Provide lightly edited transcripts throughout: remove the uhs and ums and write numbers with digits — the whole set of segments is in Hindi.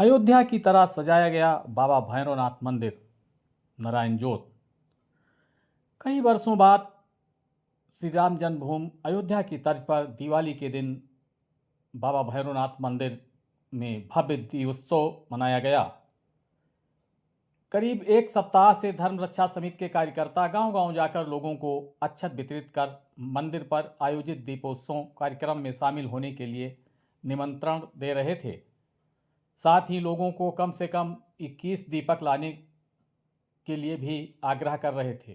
अयोध्या की तरह सजाया गया बाबा भैरवनाथ मंदिर नारायण जोत। कई वर्षों बाद श्री राम जन्मभूमि अयोध्या की तर्ज पर दिवाली के दिन बाबा भैरवनाथ मंदिर में भव्य दीपोत्सव मनाया गया। करीब एक सप्ताह से धर्म रक्षा समिति के कार्यकर्ता गांव-गांव जाकर लोगों को अक्षत वितरित कर मंदिर पर आयोजित दीपोत्सव कार्यक्रम में शामिल होने के लिए निमंत्रण दे रहे थे। साथ ही लोगों को कम से कम 21 दीपक लाने के लिए भी आग्रह कर रहे थे।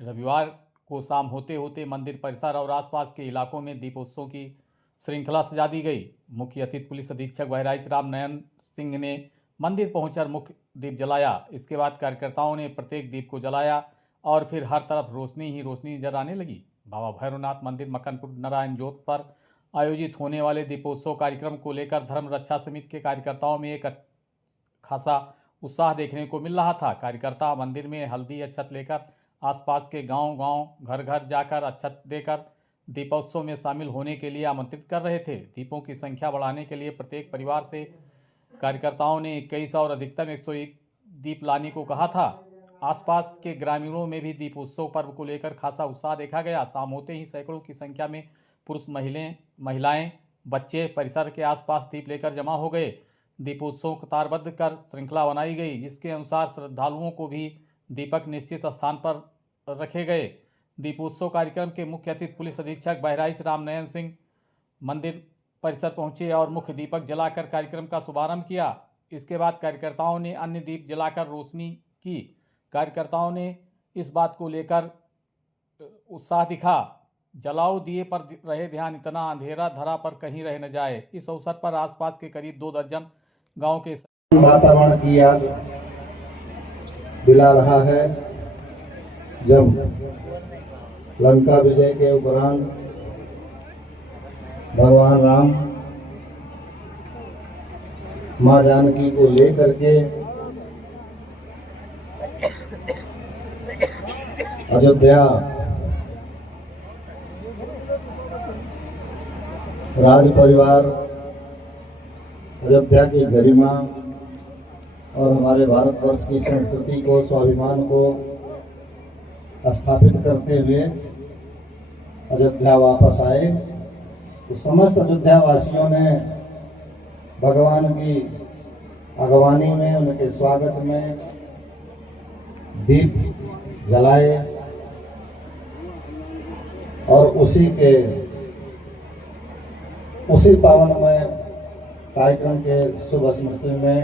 रविवार को शाम होते होते मंदिर परिसर और आसपास के इलाकों में दीपोत्सव की श्रृंखला सजा दी गई। मुख्य अतिथि पुलिस अधीक्षक बहराइच राम नयन सिंह ने मंदिर पहुंचकर मुख्य दीप जलाया। इसके बाद कार्यकर्ताओं ने प्रत्येक दीप को जलाया और फिर हर तरफ रोशनी ही रोशनी नजर आने लगी। बाबा भैरवनाथ मंदिर मक्कनपुर नारायण जोत पर आयोजित होने वाले दीपोत्सव कार्यक्रम को लेकर धर्म रक्षा समिति के कार्यकर्ताओं में एक खासा उत्साह देखने को मिल रहा था। कार्यकर्ता मंदिर में हल्दी अक्षत लेकर आसपास के गांव-गांव घर-घर जाकर अक्षत देकर दीपोत्सव में शामिल होने के लिए आमंत्रित कर रहे थे। दीपों की संख्या बढ़ाने के लिए प्रत्येक परिवार से कार्यकर्ताओं ने 21 और अधिकतम 101 दीप लाने को कहा था। आसपास के ग्रामीणों में भी दीपोत्सव पर्व को लेकर खासा उत्साह देखा गया। शाम होते ही सैकड़ों की संख्या में पुरुष महिलाएं बच्चे परिसर के आसपास दीप लेकर जमा हो गए। दीपोत्सव कतारबद्ध कर श्रृंखला बनाई गई, जिसके अनुसार श्रद्धालुओं को भी दीपक निश्चित स्थान पर रखे गए। दीपोत्सव कार्यक्रम के मुख्य अतिथि पुलिस अधीक्षक बहराइच राम नयन सिंह मंदिर परिसर पहुंचे और मुख्य दीपक जलाकर कार्यक्रम का शुभारंभ किया। इसके बाद कार्यकर्ताओं ने अन्य दीप जलाकर रोशनी की। कार्यकर्ताओं ने इस बात को लेकर उत्साह दिखा, जलाओ दिए पर रहे ध्यान, इतना अंधेरा धरा पर कहीं रह न जाए। इस अवसर पर आसपास के करीब 2 दर्जन गांव के वातावरण की याद दिला रहा है जब लंका विजय के उपरांत भगवान राम मां जानकी को लेकर के अयोध्या राज परिवार, अयोध्या की गरिमा और हमारे भारतवर्ष की संस्कृति को, स्वाभिमान को स्थापित करते हुए अयोध्या वापस आए। तो समस्त अयोध्या वासियों ने भगवान की अगवानी में, उनके स्वागत में दीप जलाए और उसी पावनमय कार्यक्रम के शुभ स्मृति में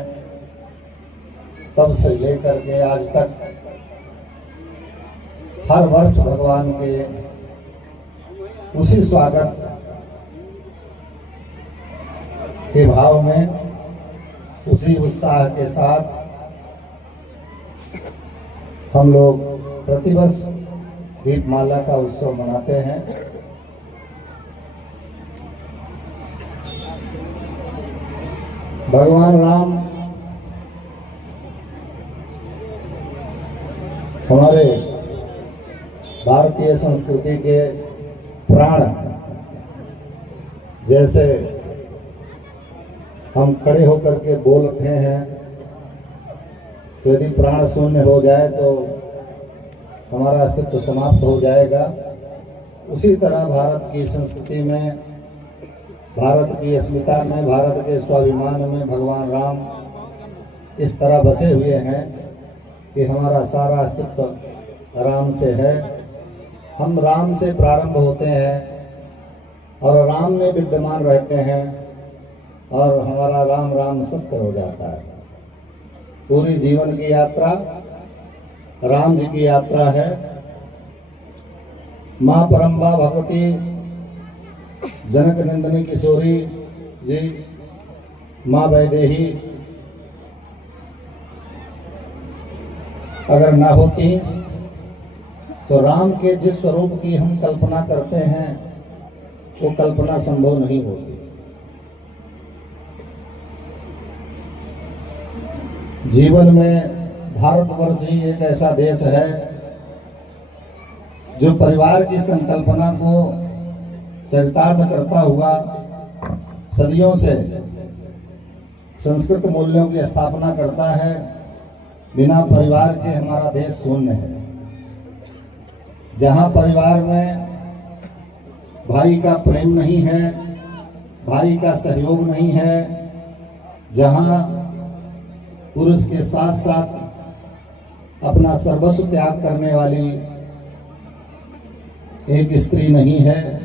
तब से लेकर के आज तक हर वर्ष भगवान के उसी स्वागत के भाव में, उसी उत्साह के साथ हम लोग प्रतिवर्ष दीपमाला का उत्सव मनाते हैं। भगवान राम हमारे भारतीय संस्कृति के प्राण, जैसे हम खड़े होकर के बोल रहे हैं, तो यदि प्राण शून्य हो जाए तो हमारा अस्तित्व समाप्त हो जाएगा। उसी तरह भारत की संस्कृति में, भारत की अस्मिता में, भारत के स्वाभिमान में भगवान राम इस तरह बसे हुए हैं कि हमारा सारा अस्तित्व राम से है। हम राम से प्रारंभ होते हैं और राम में विद्यमान रहते हैं और हमारा राम राम सत्य हो जाता है। पूरी जीवन की यात्रा राम जी की यात्रा है। मां परम्बा भगवती जनक नंदिनी किशोरी जी, मां वैदेही अगर ना होती तो राम के जिस स्वरूप की हम कल्पना करते हैं वो कल्पना संभव नहीं होती। जीवन में भारतवर्ष ही एक ऐसा देश है जो परिवार की संकल्पना को चरितार्थ करता हुआ सदियों से संस्कृत मूल्यों की स्थापना करता है। बिना परिवार के हमारा देश शून्य है। जहां परिवार में भाई का प्रेम नहीं है, भाई का सहयोग नहीं है, जहां पुरुष के साथ साथ अपना सर्वस्व त्याग करने वाली एक स्त्री नहीं है,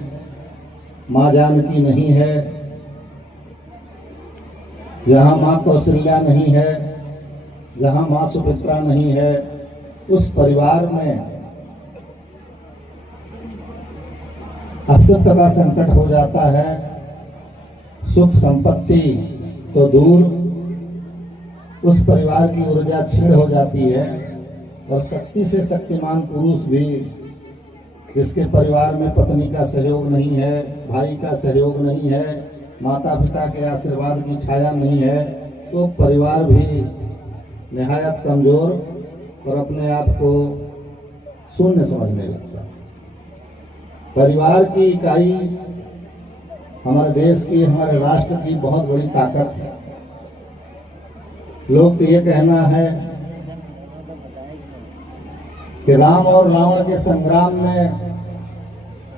मां जानकी नहीं है, जहां मां कौशल्या नहीं है, जहां मां सुमित्रा नहीं है, उस परिवार में अस्तित्व का संकट हो जाता है। सुख संपत्ति तो दूर, उस परिवार की ऊर्जा क्षीण हो जाती है। और शक्ति से शक्तिमान पुरुष भी, जिसके परिवार में पत्नी का सहयोग नहीं है, भाई का सहयोग नहीं है, माता पिता के आशीर्वाद की छाया नहीं है, तो परिवार भी निहायत कमजोर और अपने आप को शून्य समझने लगता है। परिवार की इकाई हमारे देश की, हमारे राष्ट्र की बहुत बड़ी ताकत है। लोग तो ये कहना है कि राम और रावण के संग्राम में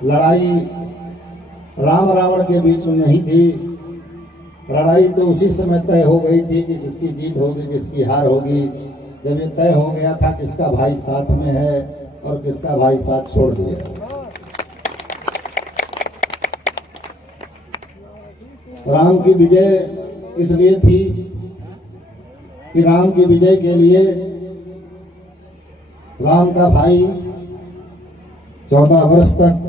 लड़ाई राम रावण के बीच में नहीं थी। लड़ाई तो उसी समय तय हो गई थी कि किसकी जीत होगी, किसकी हार होगी, जब ये तय हो गया था किसका भाई साथ में है और किसका भाई साथ छोड़ दिया। राम की विजय इसलिए थी कि राम की विजय के लिए राम का भाई 14 वर्ष तक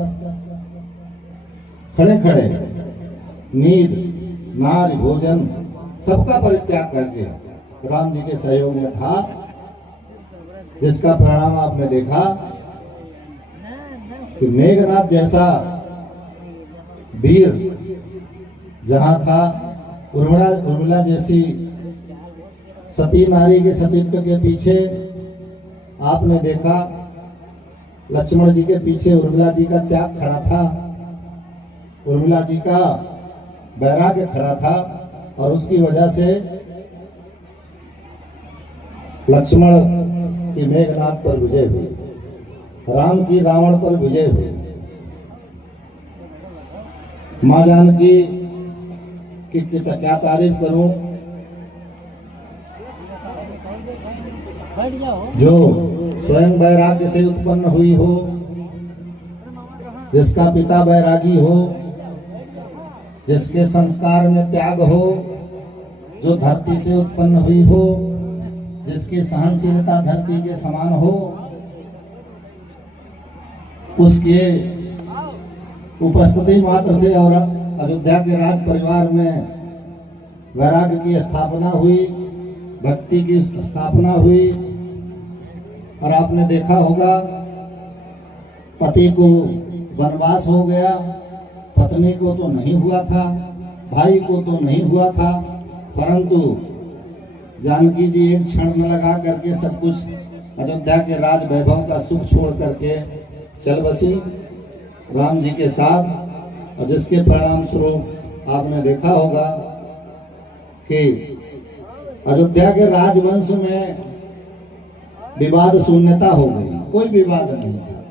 खड़े खड़े नींद, नार, भोजन सबका परित्याग करके राम जी के सहयोग में था, जिसका परिणाम आपने देखा कि मेघनाथ जैसा वीर जहां था, उर्मिला जैसी सती नारी के सतीत्व के पीछे आपने देखा लक्ष्मण जी के पीछे उर्मिला जी का त्याग खड़ा था, उर्मिला जी का वैराग्य खड़ा था और उसकी वजह से लक्ष्मण की मेघनाथ पर विजय हुई, राम की रावण पर विजय हुई। मां जानकी की क्या तारीफ करूं, जो स्वयं वैराग्य से उत्पन्न हुई हो, जिसका पिता वैरागी हो, जिसके संस्कार में त्याग हो, जो धरती से उत्पन्न हुई हो, जिसकी सहनशीलता धरती के समान हो, उसके उपस्थिति मात्र से और अयोध्या के राज परिवार में वैराग्य की स्थापना हुई, भक्ति की स्थापना हुई। और आपने देखा होगा पति को वनवास हो गया, पत्नी को तो नहीं हुआ था, भाई को तो नहीं हुआ था, परंतु जानकी जी एक क्षण न लगा करके सब कुछ अयोध्या के राज वैभव का सुख छोड़ करके चल बसी राम जी के साथ। और जिसके परिणाम स्वरूप आपने देखा होगा कि अयोध्या के राजवंश में विवाद शून्यता हो गई, कोई विवाद नहीं था,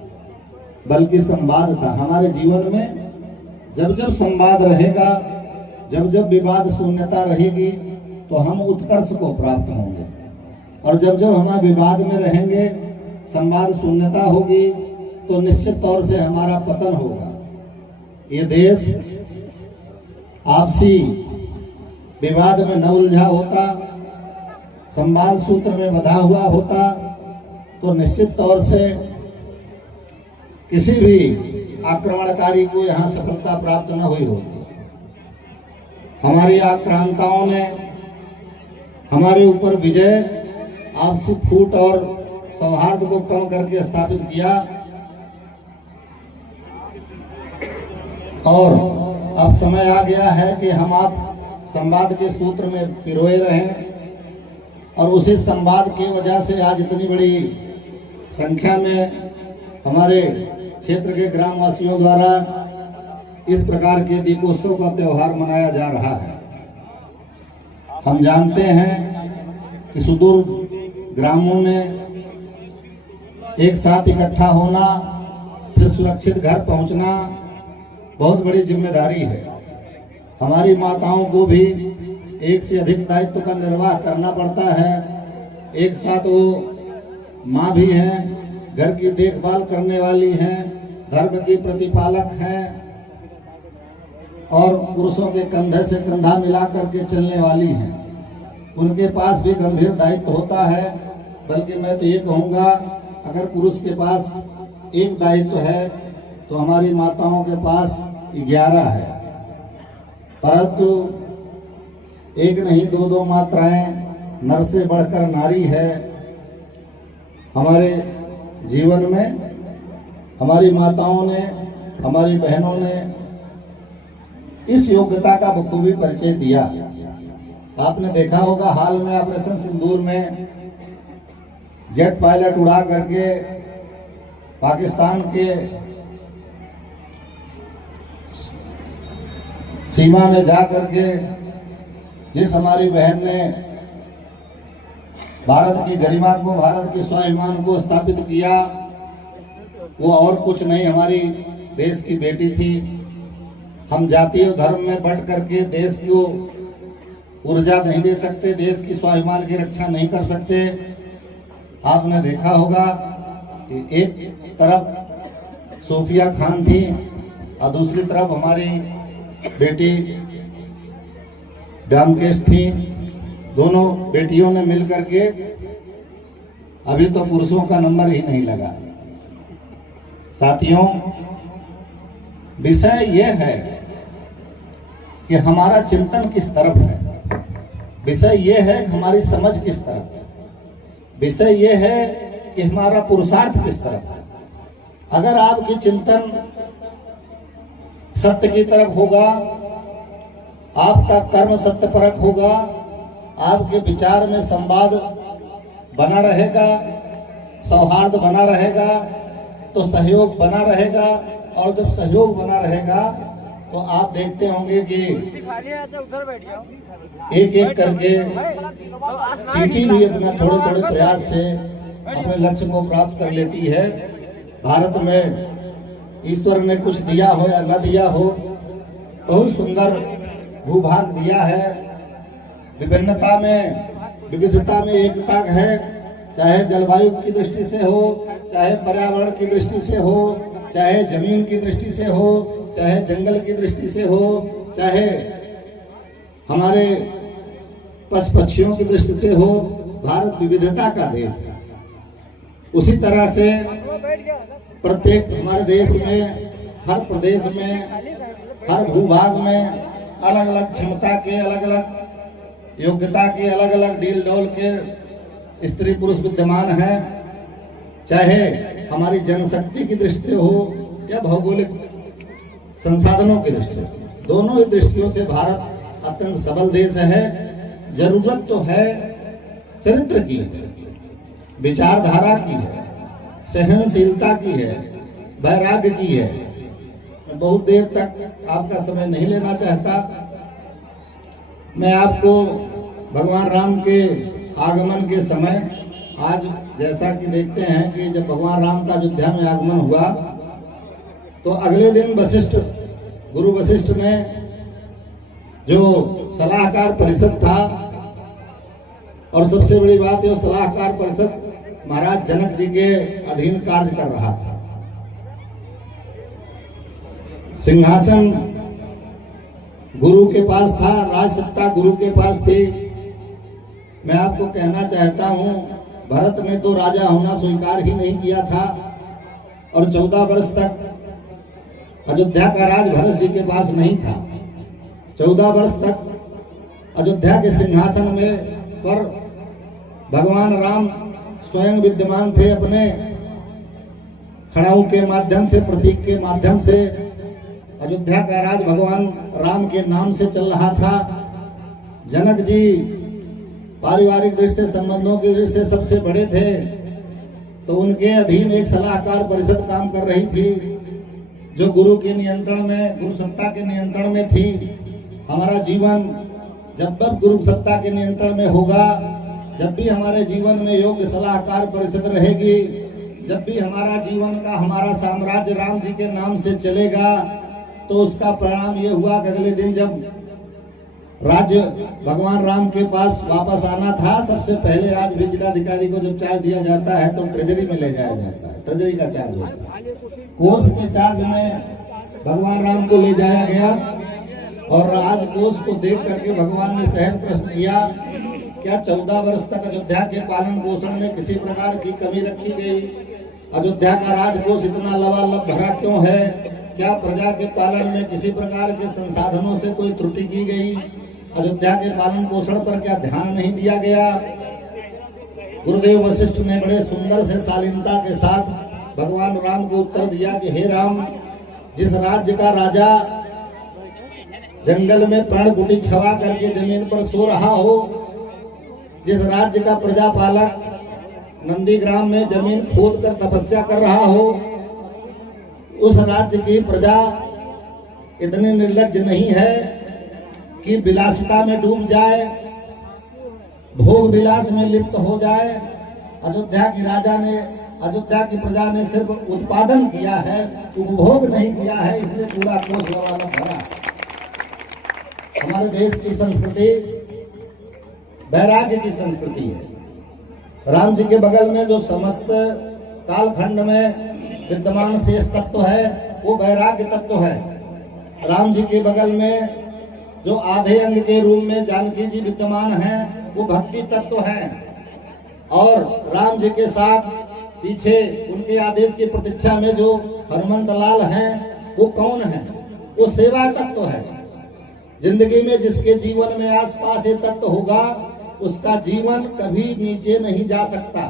बल्कि संवाद था। हमारे जीवन में जब जब संवाद रहेगा, जब जब विवाद शून्यता रहेगी, तो हम उत्कर्ष को प्राप्त होंगे। और जब जब हम विवाद में रहेंगे, संवाद शून्यता होगी, तो निश्चित तौर से हमारा पतन होगा। ये देश आपसी विवाद में न उलझा होता, संवाद सूत्र में बंधा हुआ होता, तो निश्चित तौर से किसी भी आक्रमणकारी को यहाँ सफलता प्राप्त न हुई होती। हमारी आक्रांताओं ने हमारे ऊपर विजय, आपसी फूट और सौहार्द को कम करके स्थापित किया। और अब समय आ गया है कि हम आप संवाद के सूत्र में पिरोए रहें, और उसी संवाद की वजह से आज इतनी बड़ी संख्या में हमारे क्षेत्र के ग्रामवासियों द्वारा इस प्रकार के दीपोत्सव का त्योहार मनाया जा रहा है। हम जानते हैं कि सुदूर ग्रामों में एक साथ इकट्ठा होना, फिर सुरक्षित घर पहुंचना बहुत बड़ी जिम्मेदारी है। हमारी माताओं को भी एक से अधिक दायित्व का निर्वाह करना पड़ता है। एक साथ वो माँ भी हैं, घर की देखभाल करने वाली हैं, धर्म की प्रतिपालक हैं और पुरुषों के कंधे से कंधा मिला करके चलने वाली हैं। उनके पास भी गंभीर दायित्व होता है। बल्कि मैं तो ये कहूँगा, अगर पुरुष के पास एक दायित्व है तो हमारी माताओं के पास 11 है। परंतु एक नहीं दो मात्राएं, नर से बढ़कर नारी है। हमारे जीवन में हमारी माताओं ने, हमारी बहनों ने इस योग्यता का बखूबी परिचय दिया। आपने देखा होगा, हाल में ऑपरेशन सिंदूर में जेट पायलट उड़ा करके पाकिस्तान के सीमा में जा करके जिस हमारी बहन ने भारत की गरिमा को, भारत के स्वाभिमान को स्थापित किया, वो और कुछ नहीं, हमारी देश की बेटी थी। हम जातीय धर्म में बंट करके देश को ऊर्जा नहीं दे सकते, देश की स्वाभिमान की रक्षा नहीं कर सकते। आपने देखा होगा कि एक तरफ सोफिया खान थी और दूसरी तरफ हमारी बेटी ब्योमकेश थी। दोनों बेटियों ने मिलकर के, अभी तो पुरुषों का नंबर ही नहीं लगा। साथियों, विषय यह है कि हमारा चिंतन किस तरफ है, विषय यह है कि हमारी समझ किस तरफ है, विषय यह है कि हमारा पुरुषार्थ किस तरफ है। अगर आपकी चिंतन सत्य की तरफ होगा, आपका कर्म सत्यपरक होगा, आपके विचार में संवाद बना रहेगा, सौहार्द बना रहेगा, तो सहयोग बना रहेगा। और जब सहयोग बना रहेगा तो आप देखते होंगे कि एक एक करके चींटी भी अपना थोड़े थोड़े प्रयास से अपने लक्ष्य को प्राप्त कर लेती है। भारत में ईश्वर ने कुछ दिया हो या न दिया हो, बहुत सुंदर भूभाग दिया है। विभिन्नता में, विविधता में एकता है। चाहे जलवायु की दृष्टि से हो, चाहे पर्यावरण की दृष्टि से हो, चाहे जमीन की दृष्टि से हो, चाहे जंगल की दृष्टि से हो, चाहे हमारे पशु पक्षियों की दृष्टि से हो, भारत विविधता का देश है। उसी तरह से प्रत्येक हमारे देश में, हर प्रदेश में, हर भूभाग में अलग अलग क्षमता के, अलग अलग योग्यता के, अलग अलग डील डोल के स्त्री पुरुष विद्यमान हैं। चाहे हमारी जनशक्ति की दृष्टि से हो या भौगोलिक संसाधनों की दृष्टि से, दोनों ही दृष्टियों से भारत अत्यंत सबल देश है। जरूरत तो है चरित्र की, विचारधारा की है, सहनशीलता की है, वैराग्य की है। बहुत देर तक आपका समय नहीं लेना चाहता। मैं आपको भगवान राम के आगमन के समय, आज जैसा कि देखते हैं कि जब भगवान राम का अयोध्या में आगमन हुआ तो अगले दिन वशिष्ठ, गुरु वशिष्ठ ने जो सलाहकार परिषद था, और सबसे बड़ी बात है, सलाहकार परिषद महाराज जनक जी के अधीन कार्य कर रहा था। सिंहासन गुरु के पास था, राज सत्ता गुरु के पास थी। मैं आपको कहना चाहता हूं, भरत ने तो राजा होना स्वीकार ही नहीं किया था और 14 वर्ष तक अयोध्या का राज भरत जी के पास नहीं था। 14 वर्ष तक अयोध्या के सिंहासन में पर भगवान राम स्वयं विद्यमान थे। अपने खड़ाऊ के माध्यम से, प्रतीक के माध्यम से अयोध्या का राज भगवान राम के नाम से चल रहा था। जनक जी पारिवारिक दृष्टि से, संबंधों की दृष्टि से सबसे बड़े थे, तो उनके अधीन एक सलाहकार परिषद काम कर रही थी जो गुरु के नियंत्रण में, गुरु सत्ता के नियंत्रण में थी। हमारा जीवन जब गुरु सत्ता के नियंत्रण में होगा, जब भी हमारे जीवन में योग्य सलाहकार परिषद रहेगी, जब भी हमारा जीवन का हमारा साम्राज्य राम जी के नाम से चलेगा, तो उसका परिणाम ये हुआ कि अगले दिन जब राज्य भगवान राम के पास वापस आना था, सबसे पहले आज भी जिलाधिकारी को जब चार्ज दिया जाता है तो ट्रेजरी में ले जाया जाता है, ट्रेजरी का चार्ज होता है। कोष के चार्ज में भगवान राम को ले जाया गया और आज कोष को देख करके भगवान ने सहज प्रश्न किया, क्या 14 वर्ष तक अयोध्या के पालन पोषण में किसी प्रकार की कमी रखी गई? अयोध्या का राजकोष इतना लबालब भरा क्यों है? क्या प्रजा के पालन में किसी प्रकार के संसाधनों से कोई त्रुटि की गई? अयोध्या के पालन पोषण पर क्या ध्यान नहीं दिया गया? गुरुदेव वशिष्ठ ने बड़े सुंदर से शालीनता के साथ भगवान राम को उत्तर दिया कि हे राम, जिस राज्य का राजा जंगल में प्राण कुटी छवा करके जमीन पर सो रहा हो, जिस राज्य का प्रजापालक नंदीग्राम में जमीन खोद कर तपस्या कर रहा हो, उस राज्य की प्रजा इतनी निर्लज्ज नहीं है कि विलासिता में डूब जाए, भोग विलास में लिप्त हो जाए। अयोध्या की प्रजा ने सिर्फ उत्पादन किया है, उपभोग नहीं किया है, इसलिए पूरा कोष लबालब भरा। हमारे देश की संस्कृति वैराग्य की संस्कृति है। राम जी के बगल में जो समस्त कालखंड में विद्यमान शेष तत्व है वो वैराग्य तत्व है। राम जी के बगल में जो आधे अंग के रूप में जानकी जी विद्यमान हैं वो भक्ति तत्व है, और राम जी के साथ पीछे उनके आदेश की प्रतीक्षा में जो हनुमंत लाल हैं वो कौन है? वो सेवा तत्व है। जिंदगी में जिसके जीवन में आसपास ये तत्व होगा उसका जीवन कभी नीचे नहीं जा सकता।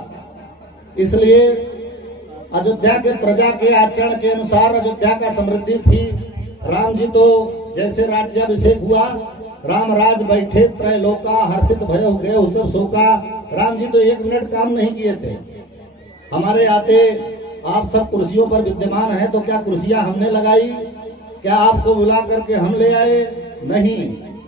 इसलिए अयोध्या के प्रजा के आचरण के अनुसार अयोध्या का समृद्धि थी। राम जी तो जैसे राज्याभिषेक हुआ, राम राज बैठे त्रैलोका हर्षित भयो गए सब शोका। राम जी तो 1 मिनट काम नहीं किए थे। हमारे आते आप सब कुर्सियों पर विद्यमान हैं, तो क्या कुर्सियां हमने लगाई? क्या आपको बुला करके हम ले आए? नहीं,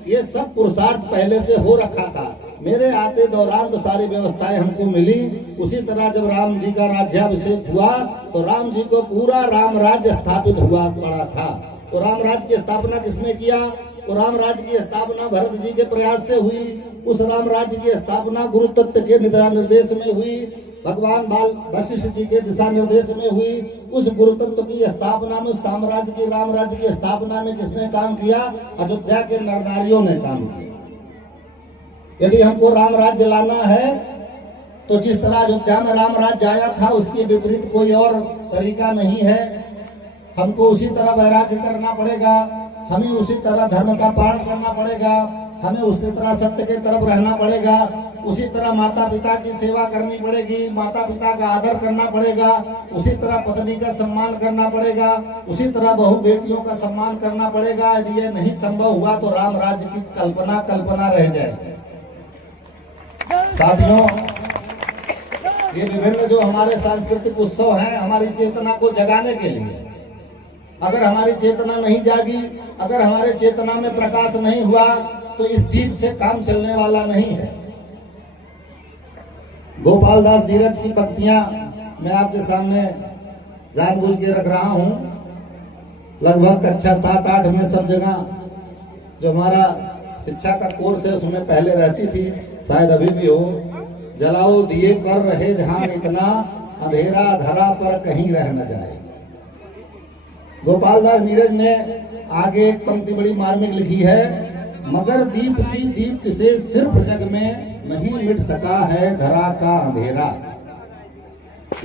ये सब पुरुषार्थ पहले से हो रखा था। मेरे आते दौरान तो सारी व्यवस्थाएं हमको मिली। उसी तरह जब राम जी का राज्याभिषेक हुआ तो राम जी को पूरा राम राज्य स्थापित हुआ पड़ा था। तो राम राज्य की स्थापना किसने किया? तो राम राज्य की स्थापना भरत जी के प्रयास से हुई। उस राम राज्य की स्थापना गुरु तत्व के दिशा निर्देश में हुई, भगवान वशिष्ठ जी के दिशा निर्देश में हुई। उस गुरु तत्व की स्थापना में, साम्राज्य की राम राज्य की स्थापना में किसने काम किया? अयोध्या के नर नारियों ने काम किया। यदि हमको राम राज्य लाना है तो जिस तरह अयोध्या में राम राज्य आया था उसके विपरीत कोई और तरीका नहीं है। हमको उसी तरह वैराग्य करना पड़ेगा, हमें उसी तरह धर्म का पालन करना पड़ेगा, हमें उसी तरह सत्य के तरफ रहना पड़ेगा, उसी तरह माता पिता की सेवा करनी पड़ेगी, माता पिता का आदर करना पड़ेगा, उसी तरह पत्नी का सम्मान करना पड़ेगा, उसी तरह बहू बेटियों का सम्मान करना पड़ेगा। यदि ये नहीं संभव हुआ तो राम राज्य की कल्पना रह जाएगी। साथियों, ये विभिन्न जो हमारे सांस्कृतिक उत्सव हैं हमारी चेतना को जगाने के लिए। अगर हमारी चेतना नहीं जागी, अगर हमारे चेतना में प्रकाश नहीं हुआ तो इस दीप से काम चलने वाला नहीं है। गोपाल दास नीरज की पंक्तियां मैं आपके सामने जानबूझ के रख रहा हूं। लगभग कक्षा 7-8 में सब जगह जो हमारा शिक्षा का कोर्स है उसमें पहले रहती थी, शायद अभी भी हो। जलाओ दिए पर रहे ध्यान इतना, अंधेरा धरा पर कहीं रह न जाए। गोपाल दास नीरज ने आगे एक पंक्ति बड़ी मार्मिक लिखी है, मगर दीप की दीप्त से सिर्फ जग में नहीं मिट सका है धरा का अंधेरा।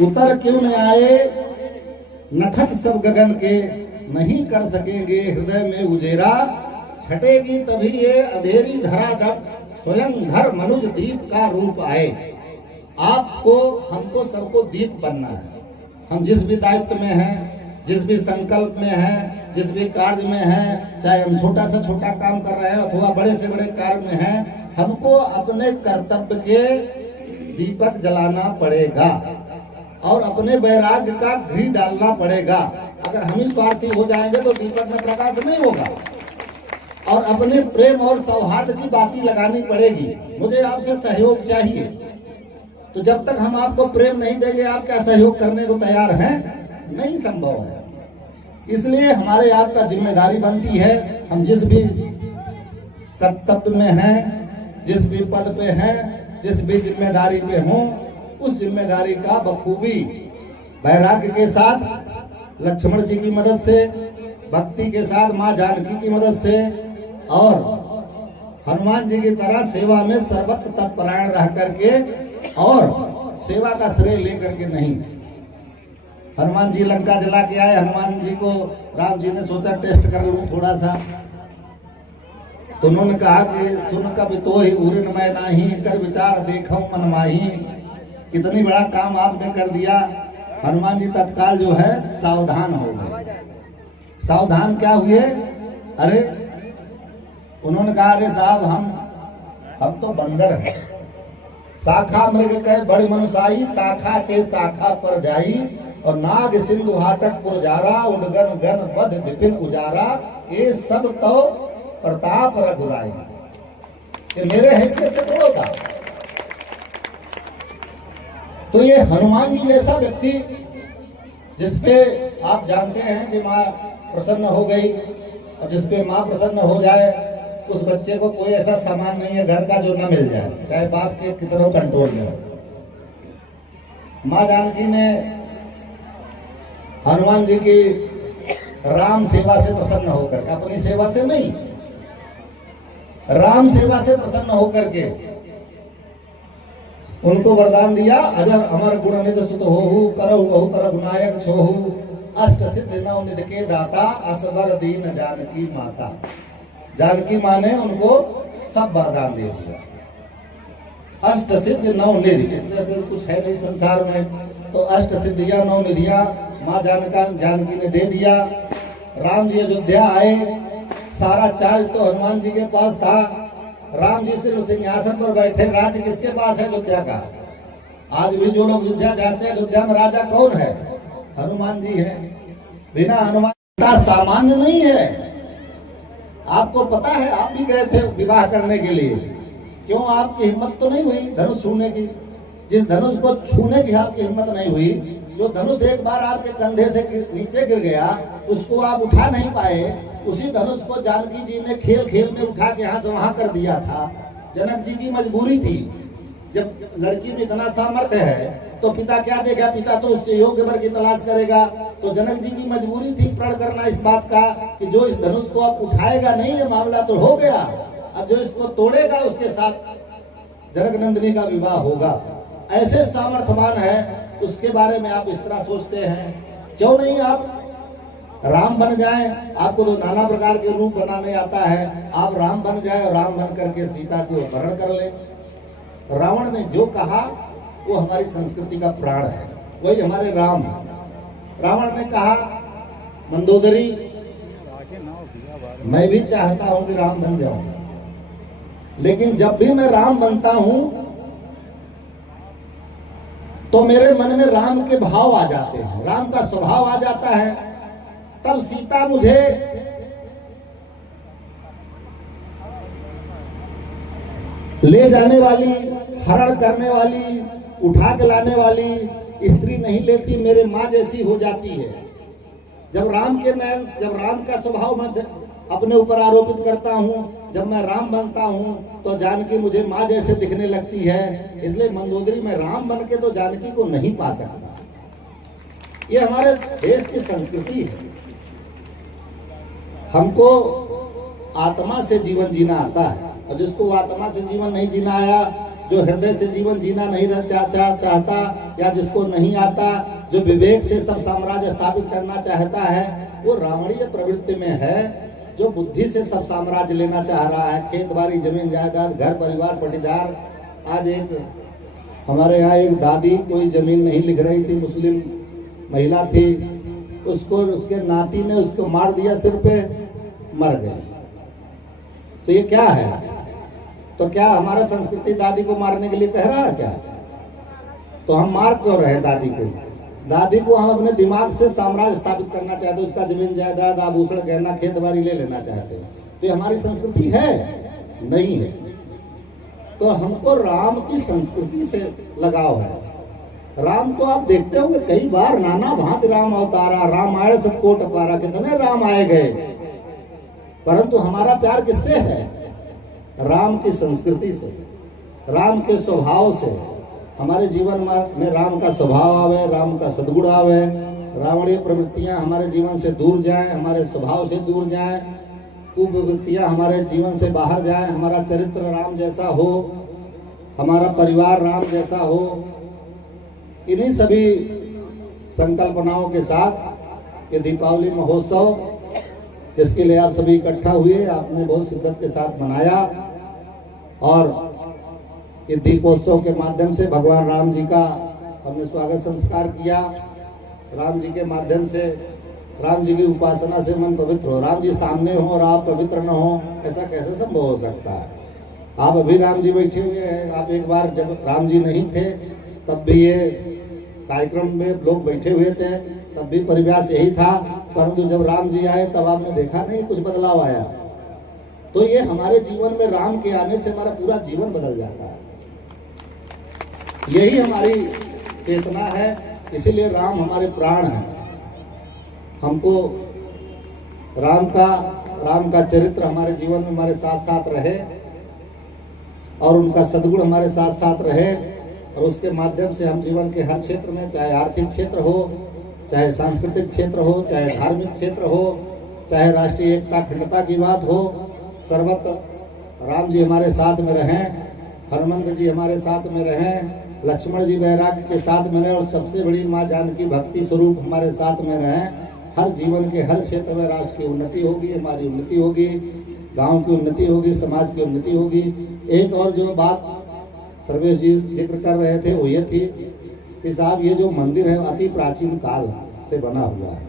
उतर क्यों न आए नखत सब गगन के, नहीं कर सकेंगे हृदय में उजेरा। छटेगी तभी ये अंधेरी धरा जब स्वयं घर मनुज दीप का रूप आए। आपको हमको सबको दीप बनना है। हम जिस भी दायित्व में हैं, जिस भी संकल्प में हैं, जिस भी कार्य में हैं, चाहे हम छोटा से छोटा काम कर रहे हैं अथवा बड़े से बड़े कार्य में हैं, हमको अपने कर्तव्य के दीपक जलाना पड़ेगा और अपने वैराग्य का घी डालना पड़ेगा। अगर हम ही स्वार्थी हो जाएंगे तो दीपक में प्रकाश नहीं होगा। और अपने प्रेम और सौहार्द की बातें लगानी पड़ेगी। मुझे आपसे सहयोग चाहिए। तो जब तक हम आपको प्रेम नहीं देंगे, आप क्या सहयोग करने को तैयार हैं? नहीं संभव है। इसलिए हमारे आपका जिम्मेदारी बनती है, हम जिस भी कर्तव्य में हैं, जिस भी पद पे हैं, जिस भी जिम्मेदारी पे हों, उस जिम्मेदारी का बखूबी वैराग्य के साथ, लक्ष्मण जी की मदद से, भक्ति के साथ, माँ जानकी की मदद से और हनुमान जी की तरह सेवा में सर्वत्र तत्परायण रह करके और सेवा का श्रेय लेकर के नहीं। हनुमान जी लंका जला के आए, हनुमान जी को राम जी ने सोचा टेस्ट कर लूं थोड़ा सा, तो उन्होंने कहा कि सुन कभी तो ही उरिन मैं नाही, कर विचार देखो मन माही। कितनी बड़ा काम आपने कर दिया। हनुमान जी तत्काल जो है सावधान हो गए। सावधान क्या हुए? अरे उन्होंने कहा अरे साहब हम तो बंदर हैं। शाखा मृग के बड़ी मनुसाई, शाखा के शाखा पर जाई, और नाग सिंधु हाटक पुरजारा, उडगन गन बध विपिन उजारा, ये सब तो प्रताप रघुराई। ये मेरे हैसियत से तो होगा। तो ये हनुमान जी जैसा व्यक्ति, जिसपे आप जानते हैं कि माँ प्रसन्न हो गई, और जिसपे माँ प्रसन्न हो जाए, उस बच्चे को कोई ऐसा सामान नहीं है घर का जो न मिल जाए, चाहे बाप के कितना कंट्रोल में हो। माँ जानकी ने हनुमान जी की राम सेवा से प्रसन्न होकर, अपनी सेवा से नहीं, राम सेवा से प्रसन्न होकर के उनको वरदान दिया, अजर अमर गुण निध सुत होहु, करहु बहुत रघुनायक छोहु, अष्ट सिद्ध नव निधि के दाता, असवर दीन जानकी माता। जानकी माँ ने उनको सब वरदान दे दिया। अष्ट सिद्ध नव निधि, इससे कुछ है नहीं संसार में, तो अष्ट सिद्धियां नव निधियां माँ जानकी ने दे दिया। राम जी अयोध्या आए, सारा चार्ज तो हनुमान जी के पास था। राम जी सिर्फ सिंहासन पर बैठे, राज्य किसके पास है? अयोध्या का। आज भी जो लोग अयोध्या जाते हैं, अयोध्या में राजा कौन है? हनुमान जी हैं। बिना हनुमान का सामान्य नहीं है। आपको पता है, आप भी गए थे विवाह करने के लिए, क्यों आपकी हिम्मत तो नहीं हुई धनुष छूने की? जिस धनुष को छूने की आपकी हिम्मत नहीं हुई, जो धनुष एक बार आपके कंधे से नीचे गिर गया, उसको आप उठा नहीं पाए, उसी धनुष को जानकी जी ने खेल खेल में उठा के यहाँ से वहां कर दिया था। जनक जी की मजबूरी थी। जब लड़की में इतना सामर्थ्य है तो पिता क्या देगा? पिता तो उससे योग्य वर की तलाश करेगा। तो जनक जी की मजबूरी थी प्रण करना इस बात का कि जो इस धनुष को आप उठाएगा नहीं, ये मामला तो हो गया, अब जो इसको तोड़ेगा उसके साथ जनक नंदिनी का विवाह होगा। ऐसे सामर्थ्यवान है, उसके बारे में आप इस तरह सोचते हैं। क्यों नहीं आप राम बन जाएं? आपको तो नाना प्रकार के रूप बनाने आता है, आप राम बन जाएं और राम बन करके सीता को अपहरण कर ले। रावण ने जो कहा वो हमारी संस्कृति का प्राण है, वही हमारे राम है। रावण ने कहा मंदोदरी, मैं भी चाहता हूं कि राम बन जाऊं, लेकिन जब भी मैं राम बनता हूं तो मेरे मन में राम के भाव आ जाते हैं, राम का स्वभाव आ जाता है। तब सीता मुझे ले जाने वाली, हरण करने वाली, उठा के लाने वाली स्त्री नहीं लेती, मेरे माँ जैसी हो जाती है। जब राम का स्वभाव मैं अपने ऊपर आरोपित करता हूँ, जब मैं राम बनता हूँ तो जानकी मुझे माँ जैसे दिखने लगती है। इसलिए मंदोदरी में राम बन के तो जानकी को नहीं पा सकता। ये हमारे देश की संस्कृति है। हमको आत्मा से जीवन जीना आता है, और जिसको आत्मा से जीवन नहीं जीना आया, जो हृदय से जीवन जीना नहीं चाहता, या जिसको नहीं आता, जो विवेक से सब साम्राज्य स्थापित करना चाहता है, वो रावणीय प्रवृत्ति में है। जो बुद्धि से सब साम्राज्य लेना चाह रहा है, खेत बाड़ी, जमीन जायदाद, घर परिवार, पटीदार। आज एक हमारे यहाँ एक दादी कोई जमीन नहीं लिख रही थी, मुस्लिम महिला थी, उसको उसके नाती ने उसको मार दिया, सिर पे मर गई। तो ये क्या है? तो क्या हमारा संस्कृति दादी को मारने के लिए कह रहा है क्या? तो हम मार क्यों रहे दादी को? दादी को हम अपने दिमाग से साम्राज्य स्थापित करना चाहते हैं, उसका जमीन जायदाद, आभूषण, गहना, खेत बाड़ी ले लेना चाहते हैं। तो ये हमारी संस्कृति है? नहीं है। तो हमको राम की संस्कृति से लगाव है। राम को आप देखते होंगे कई बार नाना भांति राम अवतारा, रामायण सतकोट अपारा, कितने राम आए गए, परंतु हमारा प्यार किससे है? राम की संस्कृति से, राम के स्वभाव से। हमारे जीवन में राम का स्वभाव आवे, राम का सद्गुण आवे, रावणीय प्रवृत्तियां हमारे जीवन से दूर जाएं, हमारे स्वभाव से दूर जाएं, कुप्रवृत्तियां हमारे जीवन से बाहर जाएं, हमारा चरित्र राम जैसा हो, हमारा परिवार राम जैसा हो। इन्हीं सभी संकल्पनाओं के साथ ये दीपावली महोत्सव, जिसके लिए आप सभी इकट्ठा हुए, आपने बहुत शिद्दत के साथ मनाया और इस दीपोत्सव के माध्यम से भगवान राम जी का हमने स्वागत संस्कार किया। राम जी के माध्यम से, राम जी की उपासना से मन पवित्र हो। राम जी सामने हो और आप पवित्र न हो, ऐसा कैसे संभव हो सकता है? आप अभी राम जी बैठे हुए हैं, आप एक बार जब राम जी नहीं थे तब भी ये कार्यक्रम में लोग बैठे हुए थे, तब भी परिवेश यही था, परंतु जब राम जी आए तब आपने देखा नहीं कुछ बदलाव आया। तो ये हमारे जीवन में राम के आने से हमारा पूरा जीवन बदल जाता है। यही हमारी चेतना है, इसीलिए राम हमारे प्राण हैं। हमको राम का चरित्र हमारे जीवन में हमारे साथ साथ रहे और उनका सद्गुण हमारे साथ साथ रहे, और उसके माध्यम से हम जीवन के हर क्षेत्र में, चाहे आर्थिक क्षेत्र हो, चाहे सांस्कृतिक क्षेत्र हो, चाहे धार्मिक क्षेत्र हो, चाहे राष्ट्रीय एकता अखंडता की बात हो, सर्वत्र राम जी हमारे साथ में रहें, हनुमंत जी हमारे साथ में रहें, लक्ष्मण जी वैराग्य के साथ में रहें, और सबसे बड़ी माँ जानकी भक्ति स्वरूप हमारे साथ में रहें। हर जीवन के हर क्षेत्र में राष्ट्र की उन्नति होगी, हमारी उन्नति होगी, गांव की उन्नति होगी, समाज की उन्नति होगी। एक और जो बात सर्वेश जी जिक्र कर रहे थे वो ये थी कि साहब ये जो मंदिर है अति प्राचीन काल से बना हुआ है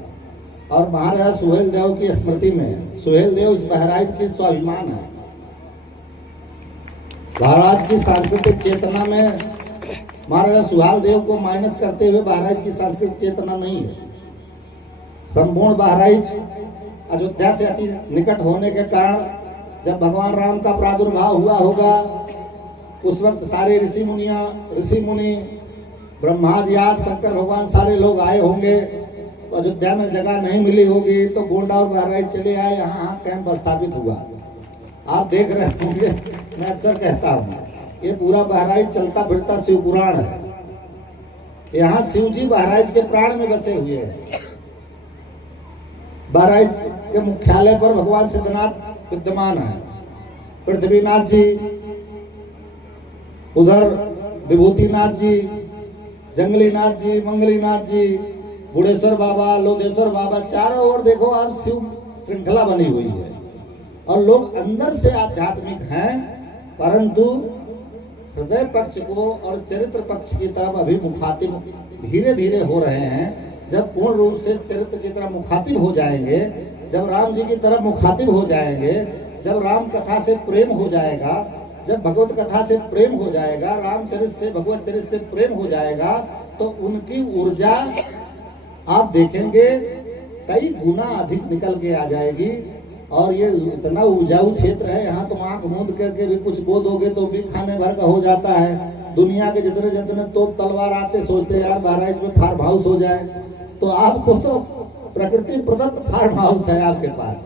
और महाराजा सुहेल देव की स्मृति में, सुहेल देव इस बहराइच की स्वाभिमान है। महाराज की सांस्कृतिक चेतना में महाराजा सुहेल देव को माइनस करते हुए बहराइच की सांस्कृतिक चेतना नहीं है। संपूर्ण बहराइच अयोध्या से अति निकट होने के कारण जब भगवान राम का प्रादुर्भाव हुआ होगा उस वक्त सारे ऋषि मुनि ब्रह्मा जी आदि शंकर भगवान सारे लोग आए होंगे, तो अयोध्या में जगह नहीं मिली होगी, तो गोंडा और बहराइच चले आए, यहाँ कैंप स्थापित हुआ। आप देख रहे होंगे, मैं अक्सर कहता हूँ ये पूरा बहराइच चलता फिरता शिव पुराण है। यहाँ शिव जी बहराइच के प्राण में बसे हुए हैं। बहराइच के मुख्यालय पर भगवान सिद्धनाथ विद्यमान है, पृथ्वीनाथ जी, उधर विभूतिनाथ जी, जंगलीनाथ जी, मंगलीनाथ जी, बुढ़ेश्वर बाबा, लोधेश्वर बाबा, चारों ओर देखो आप शिव श्रृंखला बनी हुई है। और लोग अंदर से आध्यात्मिक हैं, परंतु हृदय पक्ष को और चरित्र पक्ष की तरफ अभी मुखातिब धीरे धीरे हो रहे हैं। जब पूर्ण रूप से चरित्र की तरफ मुखातिब हो जाएंगे, जब राम जी की तरफ मुखातिब हो जाएंगे, जब राम कथा से प्रेम हो जाएगा, जब भगवत कथा से प्रेम हो जाएगा, रामचरित से भगवत चरित से प्रेम हो जाएगा, तो उनकी ऊर्जा आप देखेंगे कई गुना अधिक निकल के आ जाएगी। और ये इतना उपजाऊ क्षेत्र है, यहाँ तो आंख मूंद करके भी कुछ बोलोगे तो भी खाने भर का हो जाता है। दुनिया के जितने जितने तोप तलवार आते सोचते यार बहराइच में फार्म हाउस हो जाए, तो आपको तो प्रकृति प्रदत्त फार्म हाउस है आपके पास।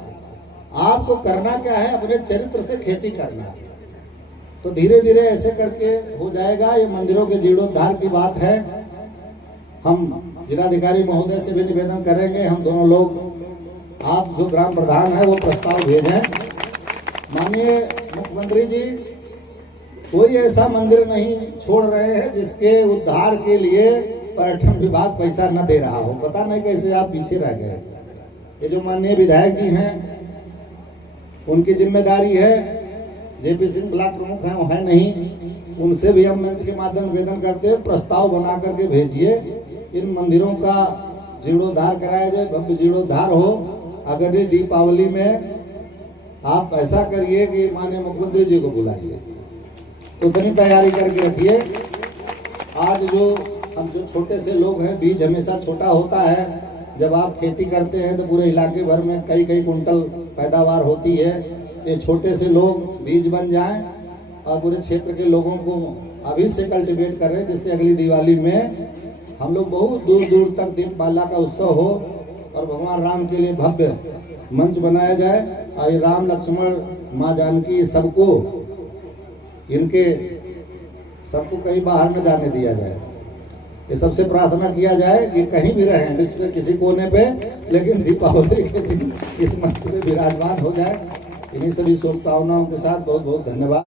आपको करना क्या है, अपने चरित्र से खेती करना। तो धीरे धीरे ऐसे करके हो जाएगा। ये मंदिरों के जीर्णोद्धार की बात है। हम जिलाधिकारी महोदय से भी निवेदन करेंगे, हम दोनों लोग, आप जो ग्राम प्रधान है वो प्रस्ताव भेजें। माननीय मुख्यमंत्री जी, कोई ऐसा मंदिर नहीं छोड़ रहे हैं जिसके उद्धार के लिए पर्यटन विभाग पैसा न दे रहा हो। पता नहीं कैसे आप पीछे रह गए। ये जो माननीय विधायक जी हैं उनकी जिम्मेदारी है, जेपी सिंह ब्लॉक प्रमुख हैं वो है नहीं, उनसे भी हम मंच के माध्यम निवेदन करते हैं, प्रस्ताव बना करके भेजिए, इन मंदिरों का जीर्णोद्धार कराया जाए, भव्य जीर्णोद्धार हो। अगर ये दीपावली में आप ऐसा करिए कि माननीय मुख्यमंत्री जी को बुलाइए, तो उतनी तैयारी करके रखिए। आज जो हम जो छोटे से लोग हैं, बीज हमेशा छोटा होता है। जब आप खेती करते हैं तो पूरे इलाके भर में कई कई कुंटल पैदावार होती है, ये छोटे से लोग बीज बन जाएं और पूरे क्षेत्र के लोगों को अभी से कल्टीवेट करें, जिससे अगली दिवाली में हम लोग बहुत दूर दूर तक दीपमाला का उत्सव हो और भगवान राम के लिए भव्य मंच बनाया जाए और ये राम लक्ष्मण माँ जानकी सबको कहीं बाहर में जाने दिया जाए। ये सबसे प्रार्थना किया जाए कि कहीं भी रहें विश्व के किसी कोने पे, लेकिन दीपावली के दिन इस मंच पे विराजमान हो जाए। इन्हीं सभी शुभकामनाओं के साथ बहुत बहुत धन्यवाद।